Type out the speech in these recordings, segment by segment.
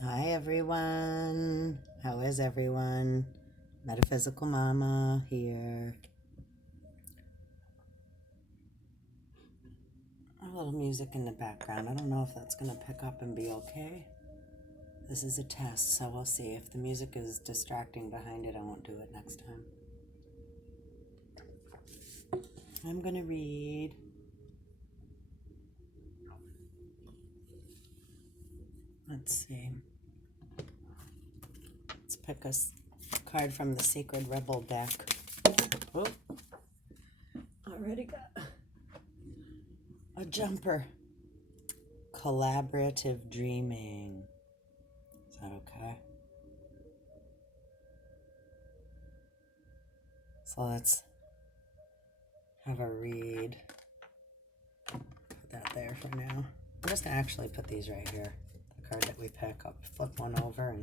Hi everyone, how is everyone? Metaphysical Mama here. A little music in the background. I don't know if that's going to pick up and be okay. This is a test, so we'll see. If the music is distracting behind it, I won't do it next time. I'm going to read. Let's see. Let's pick a card from the Sacred Rebel deck. Oh, already got a jumper. Collaborative dreaming. Is that okay? So let's have a read. Put that there for now. I'm just going to actually put these right here. The card that we pick up. Flip one over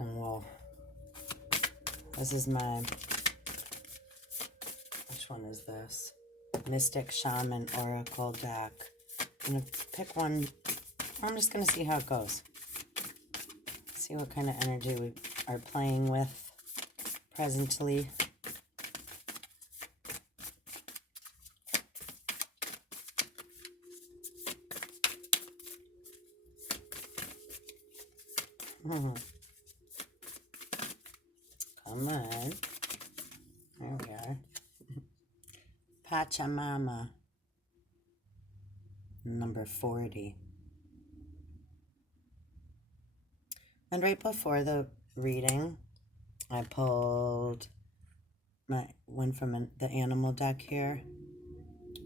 and we'll... This is my... Which one is this? Mystic Shaman Oracle deck. I'm going to pick one. I'm just going to see how it goes. See what kind of energy we are playing with presently. Come on. There we are. Pachamama. Number 40. And right before the reading, I pulled one from the animal deck here.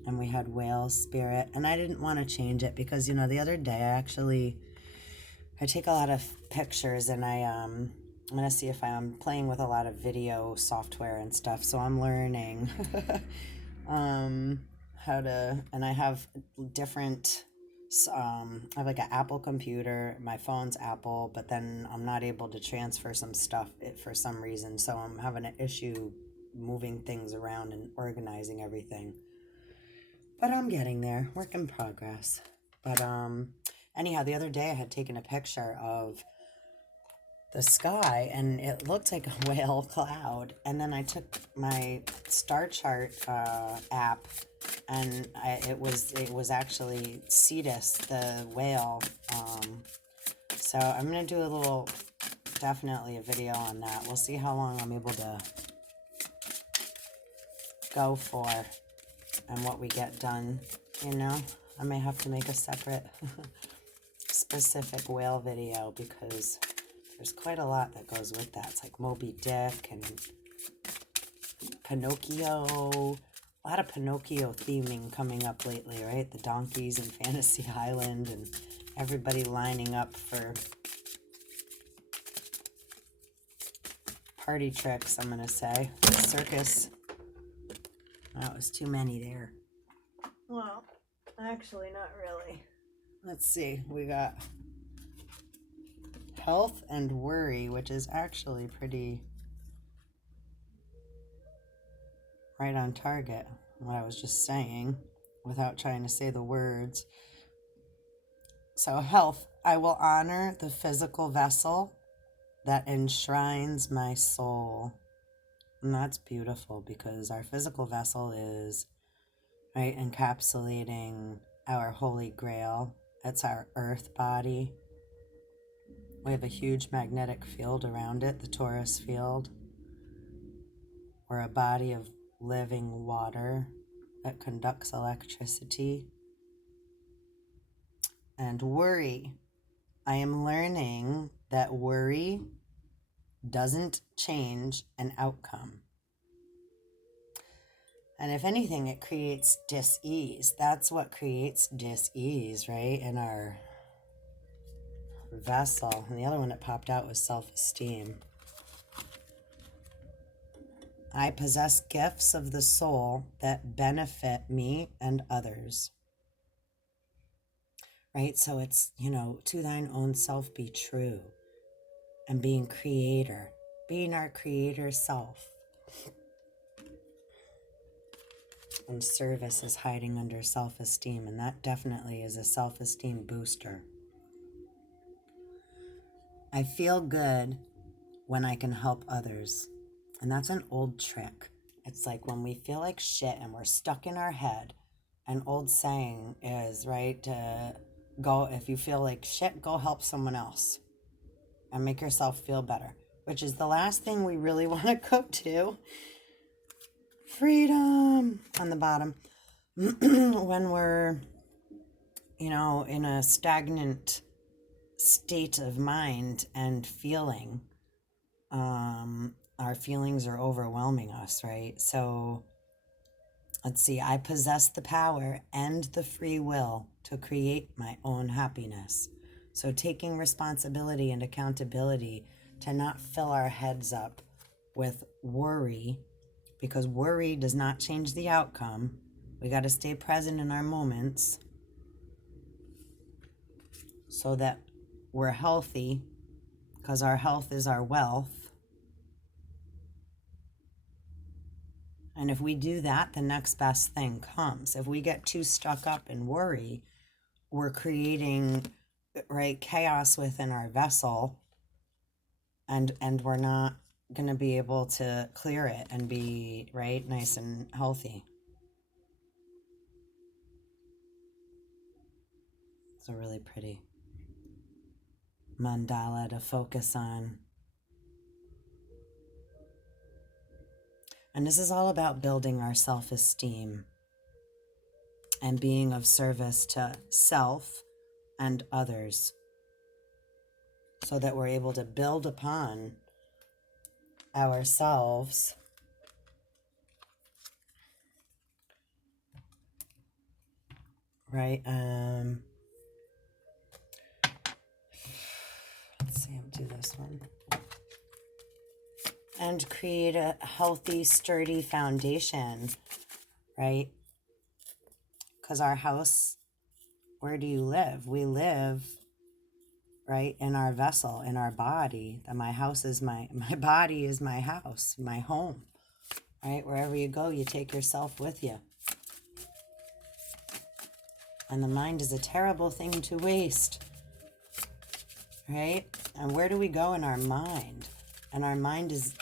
And we had whale spirit. And I didn't want to change it because, you know, the other day I take a lot of pictures and I'm going to see if I'm playing with a lot of video software and stuff. So I'm learning how to, and I have different, I have like an Apple computer, my phone's Apple, but then I'm not able to transfer some stuff for some reason. So I'm having an issue moving things around and organizing everything. But I'm getting there, work in progress. But anyhow, the other day I had taken a picture of the sky and it looked like a whale cloud. And then I took my star chart app and it was actually Cetus, the whale. So I'm going to do definitely a video on that. We'll see how long I'm able to go for and what we get done, you know. I may have to make a separate specific whale video because there's quite a lot that goes with that. It's like Moby Dick and Pinocchio. A lot of Pinocchio theming coming up lately, right? The donkeys in Fantasy Island and everybody lining up for party tricks, I'm going to say. Circus. That was too many there. Well, actually, not really. Let's see. We got health and worry, which is actually pretty right on target. What I was just saying without trying to say the words. So health, I will honor the physical vessel that enshrines my soul. And that's beautiful because our physical vessel is, right, encapsulating our holy grail. It's our earth body. We have a huge magnetic field around it, the Taurus field. We're a body of living water that conducts electricity. And worry. I am learning that worry doesn't change an outcome. And if anything, it creates dis-ease. That's what creates dis-ease, right, in our vessel. And the other one that popped out was self-esteem. I possess gifts of the soul that benefit me and others. Right? So it's, you know, to thine own self be true. And being creator. Being our creator self. And service is hiding under self-esteem. And that definitely is a self-esteem booster. I feel good when I can help others. And that's an old trick. It's like when we feel like shit and we're stuck in our head, an old saying is, right, to go, if you feel like shit, go help someone else and make yourself feel better, which is the last thing we really want to go to. Freedom on the bottom. When we're, in a stagnant state of mind and feeling, our feelings are overwhelming us, right? So let's see, I possess the power and the free will to create my own happiness. So taking responsibility and accountability to not fill our heads up with worry, because worry does not change the outcome. We got to stay present in our moments so that we're healthy, because our health is our wealth. And if we do that, the next best thing comes. If we get too stuck up in worry, we're creating, right, chaos within our vessel, and we're not going to be able to clear it and be, right, nice and healthy. It's a really pretty mandala to focus on. And this is all about building our self-esteem and being of service to self and others, so that we're able to build upon ourselves right. Let's see, I'll do this one. And create a healthy, sturdy foundation, right? Because our house, where do you live? We live, right, in our vessel, in our body. That my house is my body is my house, my home, right? Wherever you go, you take yourself with you. And the mind is a terrible thing to waste, right? And where do we go in our mind? And our mind is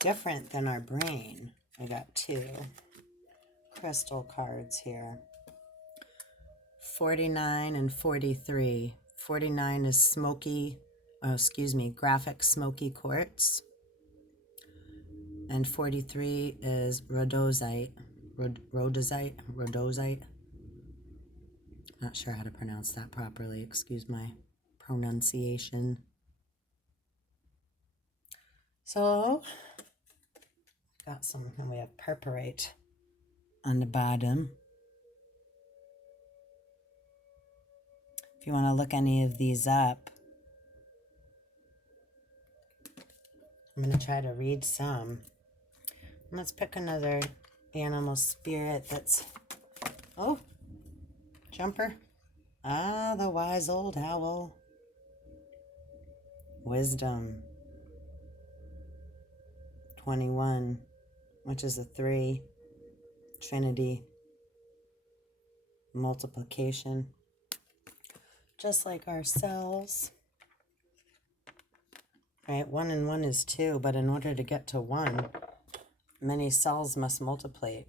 different than our brain. I got 2 crystal cards here. 49 and 43. 49 is graphic smoky quartz. And 43 is rhodosite. Rhodosite. Not sure how to pronounce that properly. Excuse my pronunciation. So, got some, and we have purpurite on the bottom. If you want to look any of these up, I'm going to try to read some. Let's pick another animal spirit that's, oh, jumper. Ah, the wise old owl. Wisdom. 21, which is a 3. Trinity. Multiplication. Just like ourselves. Right? 1 and 1 is 2, but in order to get to 1, many cells must multiply,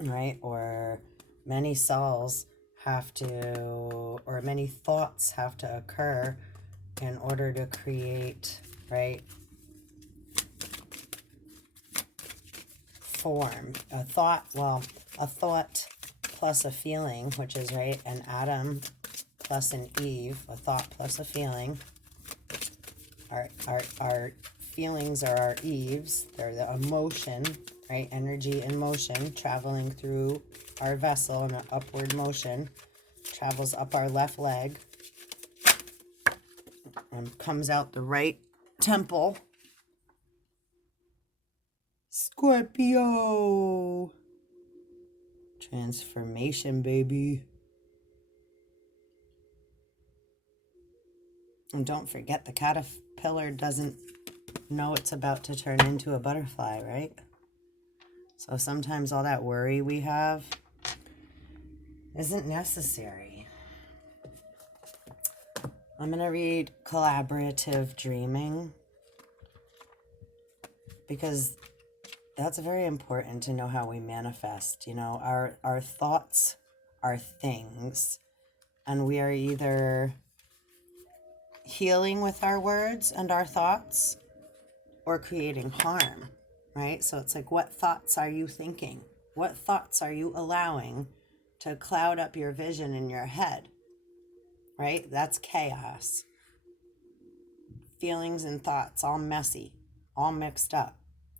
right? Or many cells have to, or many thoughts have to occur in order to create, right, form. A thought plus a feeling, which is, right, an Adam plus an Eve, a thought plus a feeling. Our feelings are our Eves. They're the emotion, right? Energy and motion traveling through our vessel in an upward motion. Travels up our left leg and comes out the right temple. Scorpio. Transformation, baby. And don't forget, the caterpillar doesn't know it's about to turn into a butterfly, right? So sometimes all that worry we have isn't necessary. I'm going to read collaborative dreaming because that's very important to know how we manifest. You know, our thoughts are things, and we are either healing with our words and our thoughts or creating harm, right? So it's like, what thoughts are you thinking? What thoughts are you allowing to cloud up your vision in your head, right? That's chaos. Feelings and thoughts all messy, all mixed up,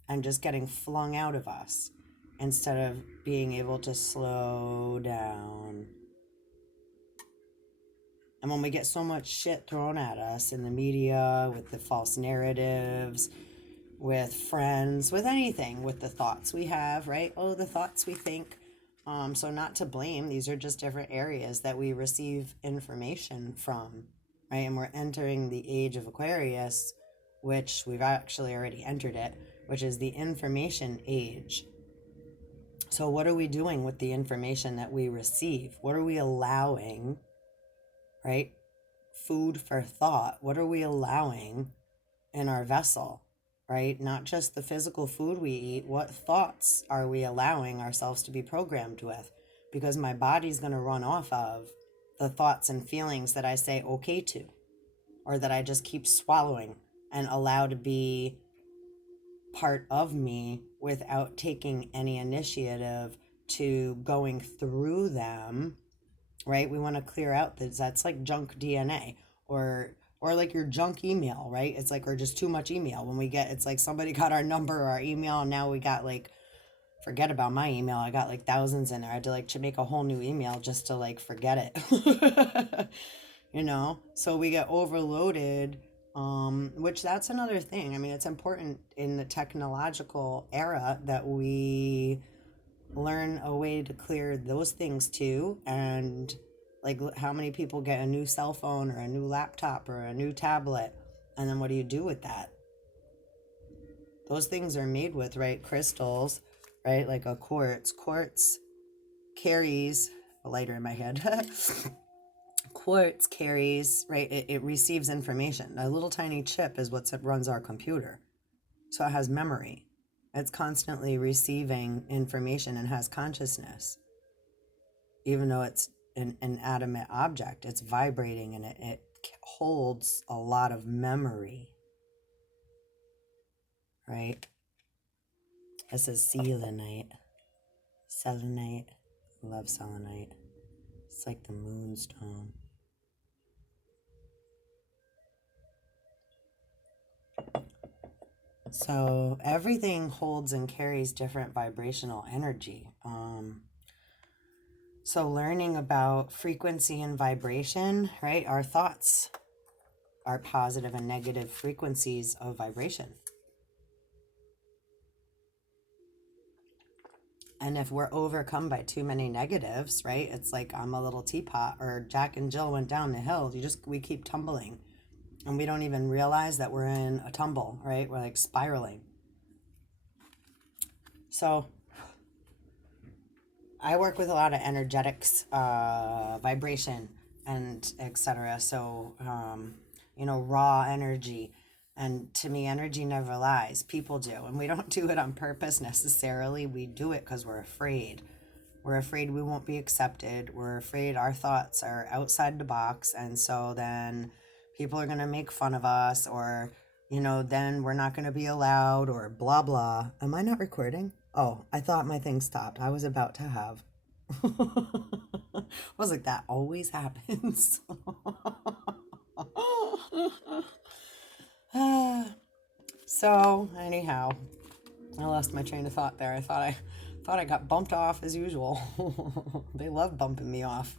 and just getting flung out of us instead of being able to slow down. And when we get so much shit thrown at us in the media, with the false narratives, with friends, with anything, with the thoughts we have, right? Oh, the thoughts we think. So not to blame, these are just different areas that we receive information from, right? And we're entering the age of Aquarius, which we've actually already entered it, which is the information age. So what are we doing with the information that we receive? What are we allowing, right? Food for thought. What are we allowing in our vessel, right? Not just the physical food we eat. What thoughts are we allowing ourselves to be programmed with? Because my body's going to run off of the thoughts and feelings that I say okay to, or that I just keep swallowing and allow to be part of me without taking any initiative to going through them, right? We want to clear out that's like junk DNA, or like your junk email, right? It's like, or just too much email. When we get, it's like somebody got our number or our email, and now we got like, forget about my email. I got like thousands in there. I had to like make a whole new email just to like forget it. You know, so we get overloaded, which that's another thing. I mean, it's important in the technological era that we learn a way to clear those things too. And like, how many people get a new cell phone or a new laptop or a new tablet, and then what do you do with that? Those things are made with, right, crystals, right? Like a quartz carries a lighter in my head. Quartz carries, right, it receives information. A little tiny chip is what runs our computer, so it has memory. It's constantly receiving information and has consciousness. Even though it's an inanimate object, it's vibrating, and it holds a lot of memory, right? This is selenite. Selenite. Love selenite. It's like the moonstone. So everything holds and carries different vibrational energy. So learning about frequency and vibration, right? Our thoughts are positive and negative frequencies of vibration. And if we're overcome by too many negatives, right? It's like I'm a little teapot, or Jack and Jill went down the hill. We keep tumbling. And we don't even realize that we're in a tumble, right? We're like spiraling. So I work with a lot of energetics, vibration, and etc. So, raw energy. And to me, energy never lies. People do. And we don't do it on purpose necessarily. We do it because we're afraid. We're afraid we won't be accepted. We're afraid our thoughts are outside the box. And so then people are going to make fun of us, or, then we're not going to be allowed, or blah, blah. Am I not recording? Oh, I thought my thing stopped. I was about to have. I was like, that always happens. So anyhow, I lost my train of thought there. I thought I got bumped off as usual. They love bumping me off.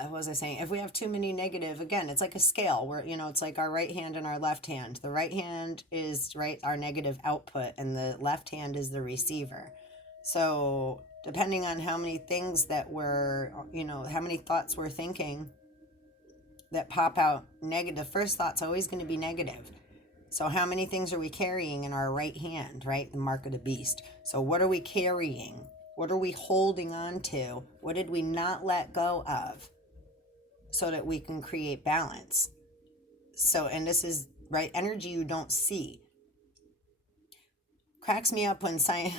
What was I saying? If we have too many negative, again, it's like a scale where, it's like our right hand and our left hand. The right hand is, right, our negative output, and the left hand is the receiver. So depending on how many things that we're, how many thoughts we're thinking that pop out negative, the first thought's always going to be negative. So how many things are we carrying in our right hand, right? The mark of the beast. So what are we carrying? What are we holding on to? What did we not let go of so that we can create balance? So, and this is, right, energy you don't see. Cracks me up when science,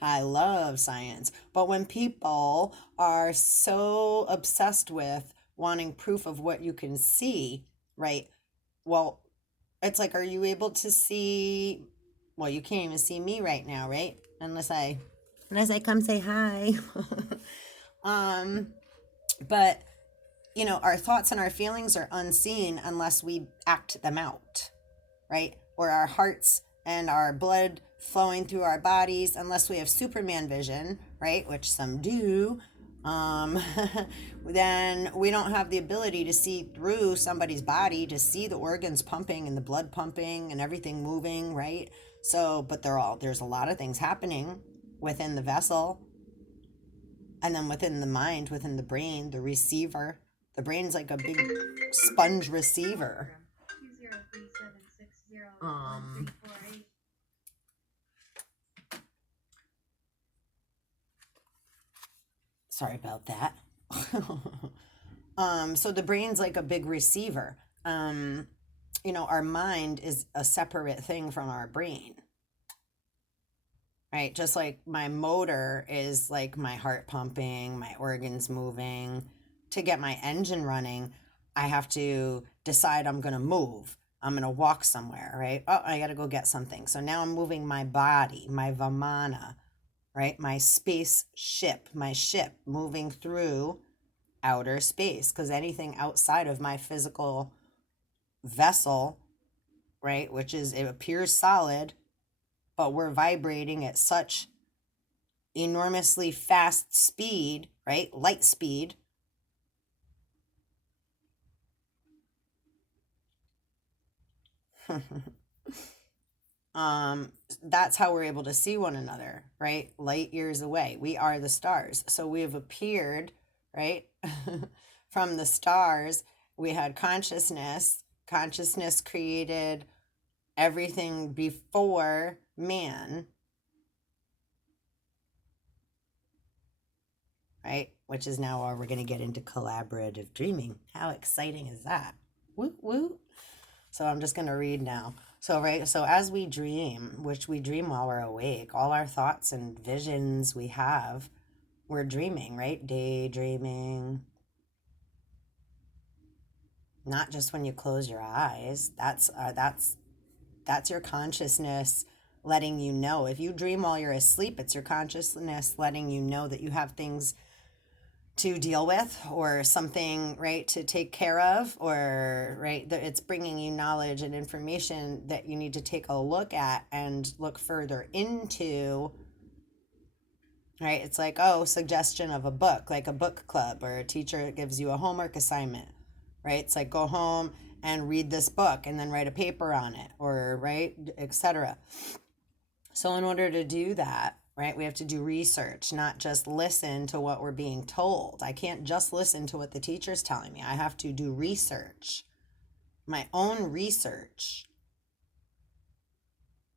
I love science, but when people are so obsessed with wanting proof of what you can see, right? Well, it's like, are you able to see? Well, you can't even see me right now, right? Unless I come say hi. But our thoughts and our feelings are unseen unless we act them out, right? Or our hearts and our blood flowing through our bodies, unless we have Superman vision, right? Which some do. Then we don't have the ability to see through somebody's body, to see the organs pumping and the blood pumping and everything moving, right? So, but there's a lot of things happening within the vessel, and then within the mind, within the brain, the receiver. The brain's like a big sponge receiver. Sorry about that. So the brain's like a big receiver. Our mind is a separate thing from our brain. Right? Just like my motor is like my heart pumping, my organs moving. To get my engine running, I have to decide I'm going to move. I'm going to walk somewhere, right? Oh, I got to go get something. So now I'm moving my body, my vamana, right? My spaceship, my ship moving through outer space, because anything outside of my physical vessel, right, it appears solid, but we're vibrating at such enormously fast speed, right? Light speed. That's how we're able to see one another, right? Light years away. We are the stars. So we have appeared, right? From the stars. We had consciousness. Consciousness created everything before man, right? Which is now we're going to get into collaborative dreaming. How exciting is that? Woo woo. So I'm just going to read now. So as we dream, which we dream while we're awake, all our thoughts and visions we're dreaming, right? Daydreaming. Not just when you close your eyes. That's your consciousness letting you know. If you dream while you're asleep, it's your consciousness letting you know that you have things to deal with, or something, right, to take care of, or right, that it's bringing you knowledge and information that you need to take a look at and look further into, right? It's like, suggestion of a book, like a book club, or a teacher gives you a homework assignment, right? It's like, go home and read this book and then write a paper on it, or right, etc. So in order to do that, right, we have to do research, not just listen to what we're being told. I can't just listen to what the teacher's telling me. I have to do research, my own research.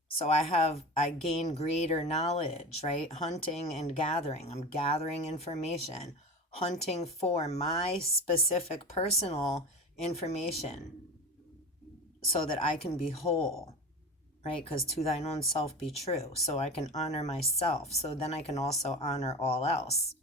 So I gain greater knowledge, right? Hunting and gathering. I'm gathering information, hunting for my specific personal information so that I can be whole. Right? Because to thine own self be true. So I can honor myself. So then I can also honor all else.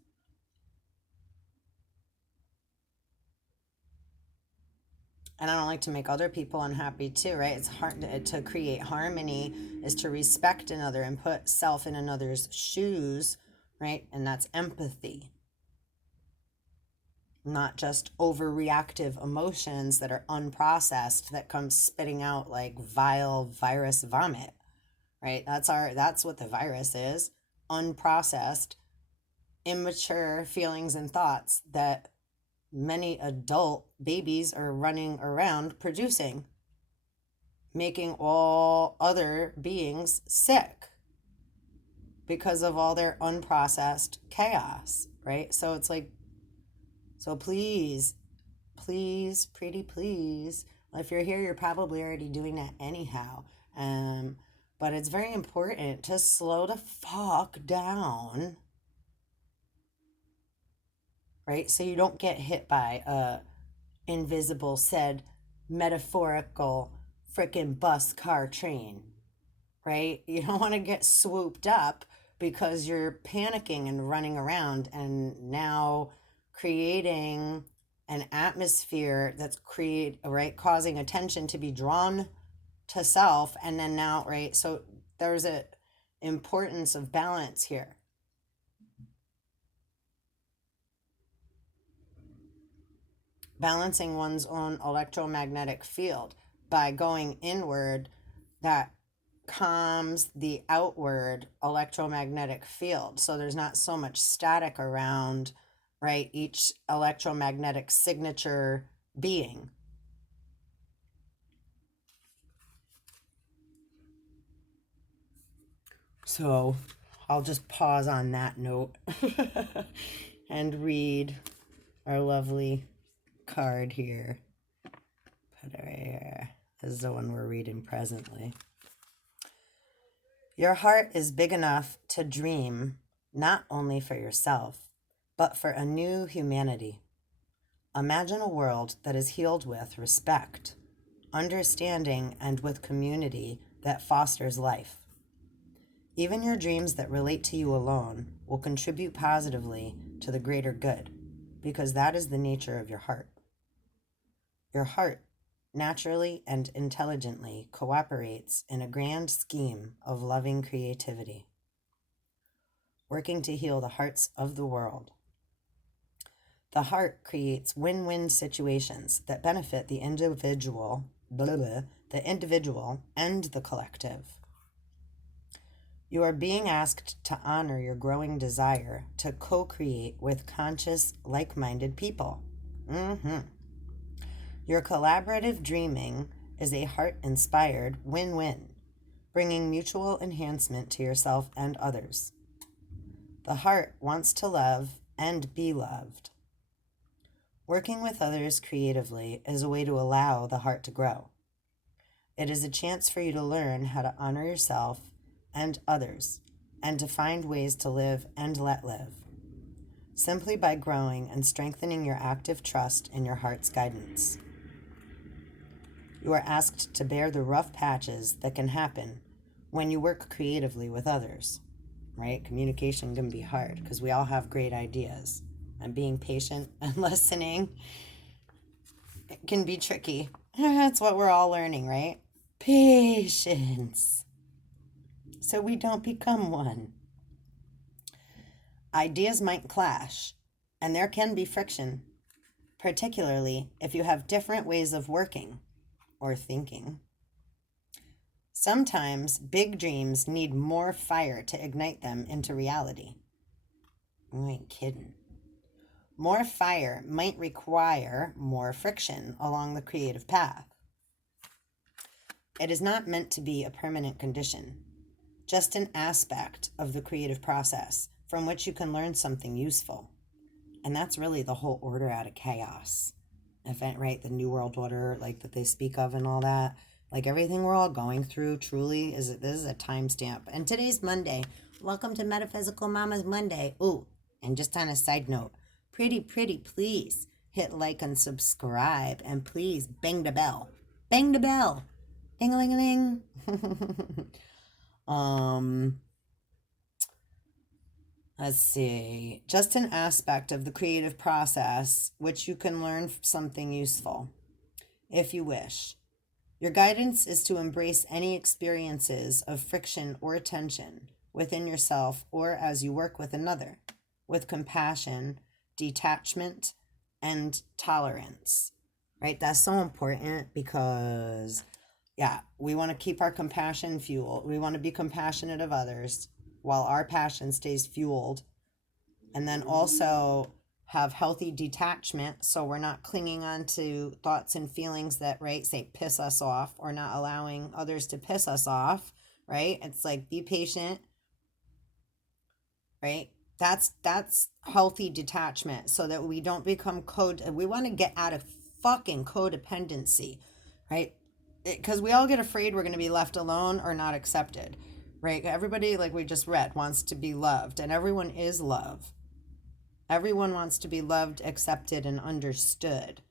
And I don't like to make other people unhappy too, right? It's hard to create harmony is to respect another and put self in another's shoes, right? And that's empathy. Not just overreactive emotions that are unprocessed that come spitting out like vile virus vomit. Right? That's what the virus is. Unprocessed, immature feelings and thoughts that many adult babies are running around producing, making all other beings sick because of all their unprocessed chaos, right? So it's like, so please, pretty please, if you're here, you're probably already doing that anyhow. But it's very important to slow the fuck down right? So you don't get hit by a invisible, said metaphorical freaking bus, car, train, right? You don't want to get swooped up because you're panicking and running around and now creating an atmosphere that's causing attention to be drawn to self, and then now, right? So there's a importance of balance here. Balancing one's own electromagnetic field by going inward, that calms the outward electromagnetic field. So there's not so much static around, right, each electromagnetic signature being. So I'll just pause on that note and read our lovely card here. Put it right here. This is the one we're reading presently. Your heart is big enough to dream not only for yourself, but for a new humanity. Imagine a world that is healed with respect, understanding, and with community that fosters life. Even your dreams that relate to you alone will contribute positively to the greater good, because that is the nature of your heart. Your heart naturally and intelligently cooperates in a grand scheme of loving creativity, working to heal the hearts of the world. The heart creates win-win situations that benefit the individual, and the collective. You are being asked to honor your growing desire to co-create with conscious, like-minded people. Your collaborative dreaming is a heart-inspired win-win, bringing mutual enhancement to yourself and others. The heart wants to love and be loved. Working with others creatively is a way to allow the heart to grow. It is a chance for you to learn how to honor yourself and others, and to find ways to live and let live, simply by growing and strengthening your active trust in your heart's guidance. You are asked to bear the rough patches that can happen when you work creatively with others, right? Communication can be hard because we all have great ideas, and being patient and listening, it can be tricky. That's what we're all learning, right? Patience. So we don't become one. Ideas might clash, and there can be friction, particularly if you have different ways of working or thinking. Sometimes big dreams need more fire to ignite them into reality. You ain't kidding. More fire might require more friction along the creative path. It is not meant to be a permanent condition, just an aspect of the creative process from which you can learn something useful. And that's really the whole order out of chaos event, right? The New World Order, like that they speak of and all that. Like everything we're all going through truly this is a timestamp. And today's Monday. Welcome to Metaphysical Mama's Monday. Ooh, and just on a side note, pretty, please hit like and subscribe. And please bang the bell. Bang the bell. Ding-a-ling-a-ling. Let's see. Just an aspect of the creative process which you can learn something useful, if you wish. Your guidance is to embrace any experiences of friction or tension within yourself or as you work with another, with compassion, detachment, and tolerance. Right? That's so important because we want to keep our compassion fueled. We want to be compassionate of others while our passion stays fueled. And then also have healthy detachment so we're not clinging on to thoughts and feelings that, right, say piss us off, or not allowing others to piss us off, right? It's like be patient, right? That's healthy detachment so that we don't become we want to get out of fucking codependency, right? Because we all get afraid we're going to be left alone or not accepted, right? Everybody, like we just read, wants to be loved, and everyone is love. Everyone wants to be loved, accepted, and understood.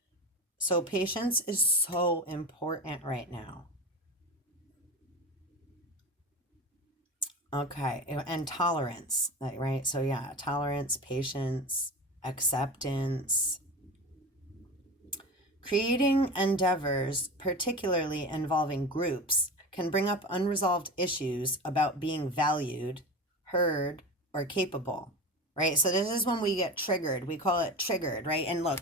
So patience is so important right now. Okay, and tolerance, right? So yeah, tolerance, patience, acceptance. Creating endeavors, particularly involving groups, can bring up unresolved issues about being valued, heard, or capable, right? So this is when we get triggered. We call it triggered, right? And look,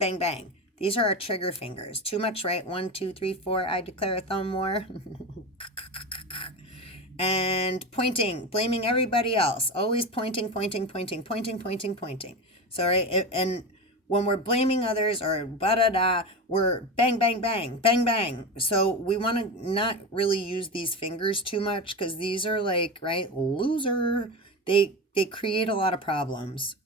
bang, bang. These are our trigger fingers. Too much, right? 1, 2, 3, 4. I declare a thumb war. And pointing, blaming everybody else. Always pointing, pointing, pointing, pointing, pointing, pointing. So, right? And when we're blaming others or ba-da-da, we're bang, bang, bang, bang, bang. So we want to not really use these fingers too much because these are like, right, loser. They create a lot of problems,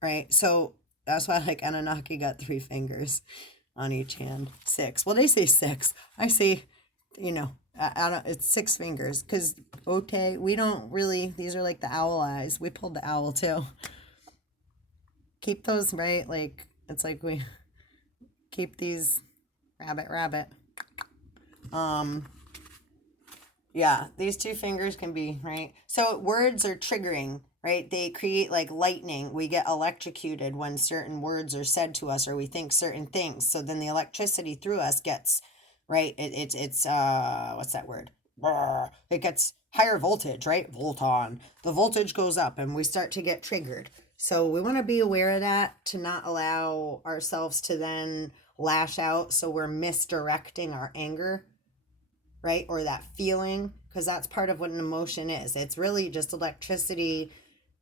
right? So that's why like Anunnaki got 3 fingers on each hand. 6. Well, they say 6. I say, I don't, it's 6 fingers because, okay, we don't really, these are like the owl eyes. We pulled the owl too. Keep those, right? Like, it's like we keep these rabbit. Yeah, these 2 fingers can be, right? So words are triggering, right? They create like lightning. We get electrocuted when certain words are said to us or we think certain things. So then the electricity through us gets, right? It's what's that word? It gets higher voltage, right? Volton. The voltage goes up and we start to get triggered. So we want to be aware of that to not allow ourselves to then lash out. So we're misdirecting our anger, right? Or that feeling, because that's part of what an emotion is. It's really just electricity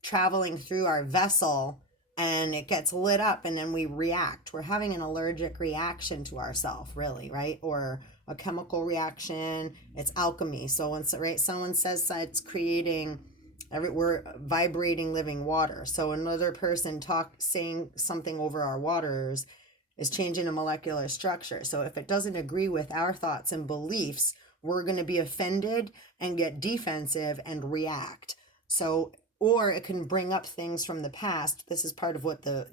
traveling through our vessel and it gets lit up and then we react. We're having an allergic reaction to ourselves, really, right? Or a chemical reaction. It's alchemy. So when, right, someone says that it's creating we're vibrating living water. So another person saying something over our waters is changing a molecular structure. So if it doesn't agree with our thoughts and beliefs, we're going to be offended and get defensive and react. So, or it can bring up things from the past. This is part of what the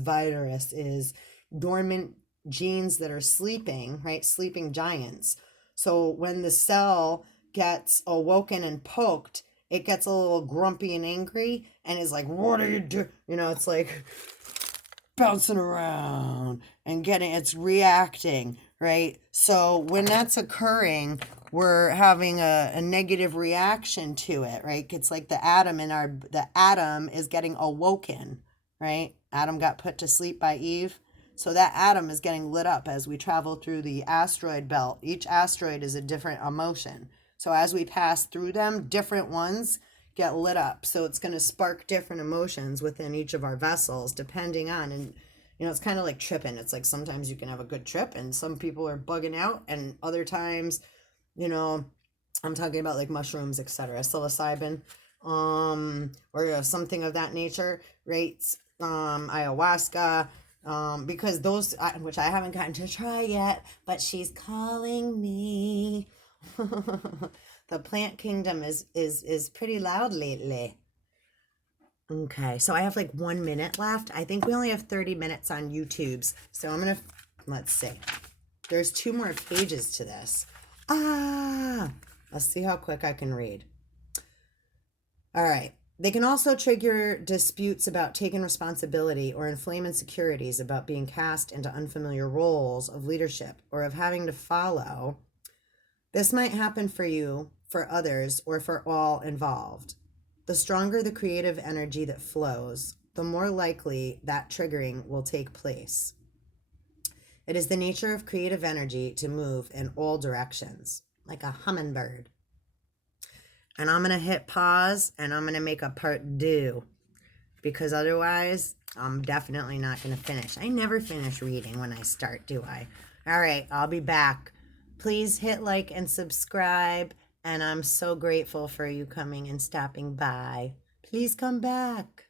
virus is, dormant genes that are sleeping, right? Sleeping giants. So when the cell gets awoken and poked, it gets a little grumpy and angry and is like, what are you doing? It's like bouncing around and it's reacting, right? So when that's occurring, we're having a negative reaction to it, right? It's like the atom is getting awoken, right? Adam got put to sleep by Eve. So that atom is getting lit up as we travel through the asteroid belt. Each asteroid is a different emotion. So as we pass through them, different ones get lit up. So it's going to spark different emotions within each of our vessels depending on, and it's kind of like tripping. It's like sometimes you can have a good trip and some people are bugging out, and other times, I'm talking about like mushrooms, etc., psilocybin, or something of that nature, right? Ayahuasca, because those, which I haven't gotten to try yet, but she's calling me. The plant kingdom is pretty loud lately. Okay, so I have like 1 minute left. I think we only have 30 minutes on YouTube's. So let's see. There's 2 more pages to this. Let's see how quick I can read. All right. They can also trigger disputes about taking responsibility or inflame insecurities about being cast into unfamiliar roles of leadership or of having to follow. This might happen for you, for others, or for all involved. The stronger the creative energy that flows, the more likely that triggering will take place. It is the nature of creative energy to move in all directions, like a hummingbird. And I'm going to hit pause and I'm going to make a part 2 because otherwise I'm definitely not going to finish. I never finish reading when I start, do I? All right, I'll be back. Please hit like and subscribe. And I'm so grateful for you coming and stopping by. Please come back.